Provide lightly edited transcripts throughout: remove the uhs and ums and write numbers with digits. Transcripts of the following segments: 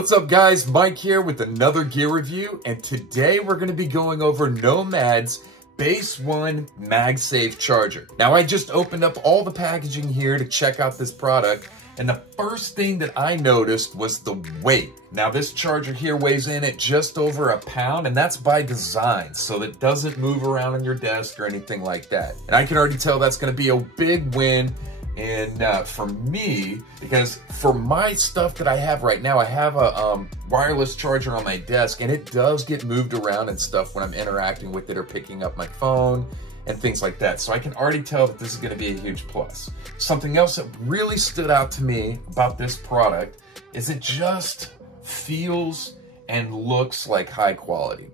What's up guys, Mike here with another gear review, and today we're going to be going over Nomad's Base 1 MagSafe charger. Now I just opened up all the packaging here to check out this product, and the first thing that I noticed was the weight. Now this charger here weighs in at just over a pound, and that's by design, so that it doesn't move around on your desk or anything like that. And I can already tell that's going to be a big win. And for me, because for my stuff that I have right now, I have a wireless charger on my desk, and it does get moved around and stuff when I'm interacting with it or picking up my phone and things like that. So I can already tell that this is going to be a huge plus. Something else that really stood out to me about this product is it just feels and looks like high quality.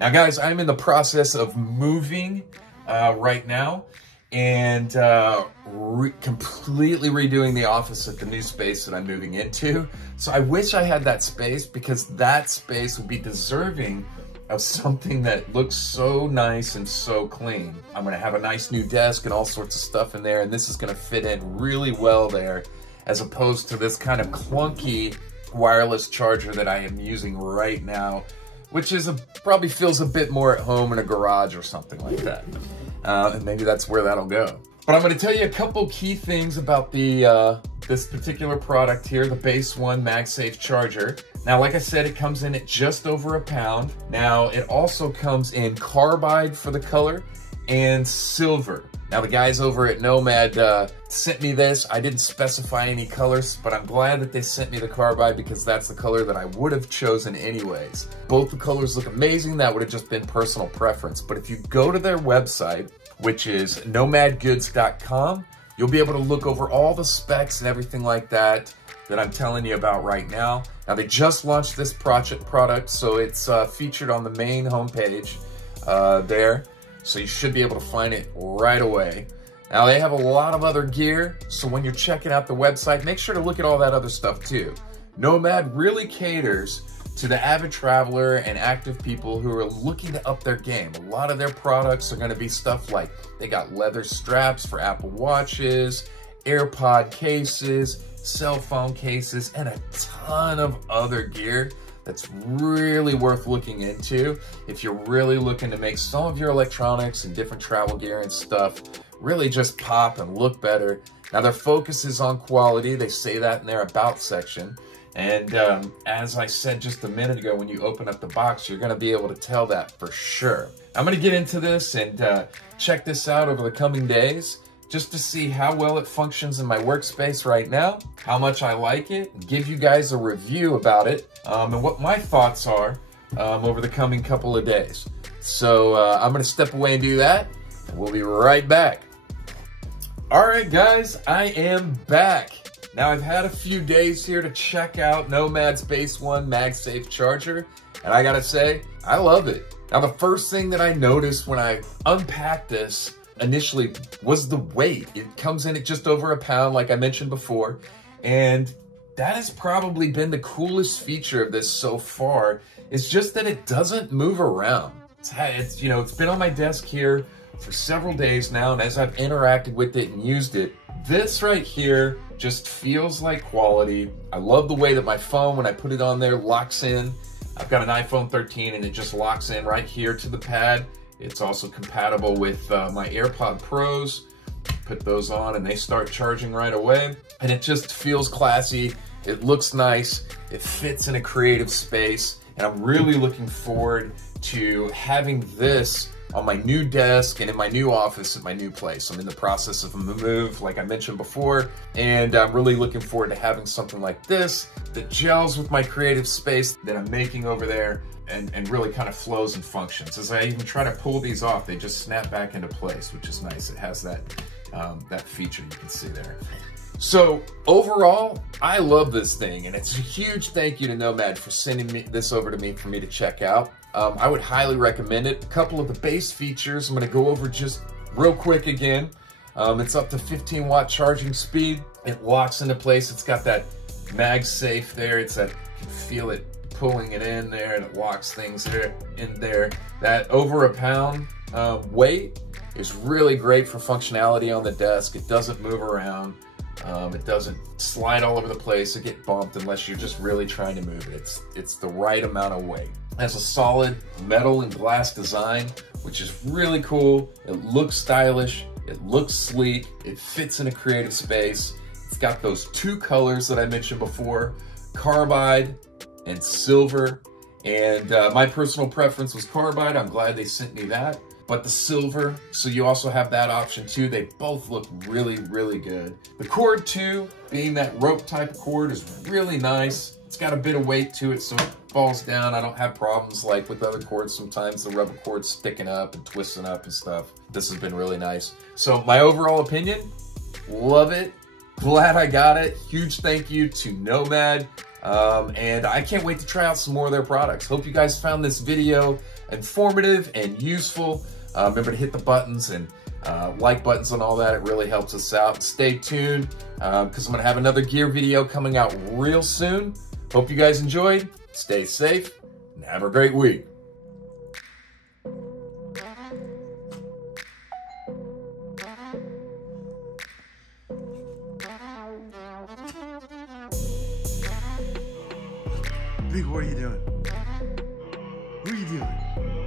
Now guys, I'm in the process of moving right now, and completely redoing the office at the new space that I'm moving into. So I wish I had that space, because that space would be deserving of something that looks so nice and so clean. I'm gonna have a nice new desk and all sorts of stuff in there, and this is gonna fit in really well there, as opposed to this kind of clunky wireless charger that I am using right now, which is probably feels a bit more at home in a garage or something like that. And maybe that's where that'll go. But I'm going to tell you a couple key things about the this particular product here, the Base 1 MagSafe charger. Now, like I said, it comes in at just over a pound. Now, it also comes in carbide for the color and silver. Now, the guys over at Nomad sent me this. I didn't specify any colors, but I'm glad that they sent me the carbide, because that's the color that I would have chosen anyways. Both the colors look amazing. That would have just been personal preference. But if you go to their website, which is nomadgoods.com, you'll be able to look over all the specs and everything like that I'm telling you about right now. Now, they just launched this product, so it's featured on the main homepage there. So you should be able to find it right away. Now, they have a lot of other gear, so when you're checking out the website, make sure to look at all that other stuff too. Nomad really caters to the avid traveler and active people who are looking to up their game. A lot of their products are going to be stuff like, they got leather straps for Apple Watches, AirPod cases, cell phone cases, and a ton of other gear that's really worth looking into if you're really looking to make some of your electronics and different travel gear and stuff really just pop and look better. Now, their focus is on quality. They say that in their About section. And as I said just a minute ago, when you open up the box, you're going to be able to tell that for sure. I'm going to get into this and check this out over the coming days, just to see how well it functions in my workspace right now, how much I like it, and give you guys a review about it, and what my thoughts are over the coming couple of days. So I'm going to step away and do that, and we'll be right back. All right, guys, I am back. Now, I've had a few days here to check out Nomad's Base 1 MagSafe charger, and I gotta say, I love it. Now, the first thing that I noticed when I unpacked this initially was the weight. It comes in at just over a pound, like I mentioned before, and that has probably been the coolest feature of this so far. It's just that it doesn't move around. It's you know, it's been on my desk here for several days now, and as I've interacted with it and used it, this right here just feels like quality. I love the way that my phone, when I put it on there, locks in. I've got an iPhone 13, and it just locks in right here to the pad. It's also compatible with my AirPod Pros. Put those on and they start charging right away. And it just feels classy. It looks nice. It fits in a creative space. And I'm really looking forward to having this on my new desk and in my new office at my new place. I'm in the process of a move, like I mentioned before, and I'm really looking forward to having something like this that gels with my creative space that I'm making over there, and really kind of flows and functions. As I even try to pull these off, they just snap back into place, which is nice. It has that, that feature you can see there. So overall, I love this thing, and it's a huge thank you to Nomad for sending this over to me for me to check out. I would highly recommend it. A couple of the base features I'm going to go over just real quick again. It's up to 15 watt charging speed. It locks into place. It's got that MagSafe there. It's that, you can feel it pulling it in there, and it locks things there in there. That over a pound weight is really great for functionality on the desk. It doesn't move around. It doesn't slide all over the place or get bumped unless you're just really trying to move it. It's the right amount of weight. It has a solid metal and glass design, which is really cool. It looks stylish. It looks sleek. It fits in a creative space. It's got those two colors that I mentioned before, carbide and silver. And my personal preference was carbide. I'm glad they sent me that. But the silver, so you also have that option too. They both look really, really good. The cord too, being that rope type cord, is really nice. It's got a bit of weight to it, so it falls down. I don't have problems like with other cords. Sometimes the rubber cord's sticking up and twisting up and stuff. This has been really nice. So my overall opinion, love it. Glad I got it. Huge thank you to Nomad. And I can't wait to try out some more of their products. Hope you guys found this video informative and useful. Remember to hit the buttons and like buttons and all that. It really helps us out. Stay tuned because I'm going to have another gear video coming out real soon. Hope you guys enjoyed. Stay safe and have a great week. Big, what are you doing? What are you doing?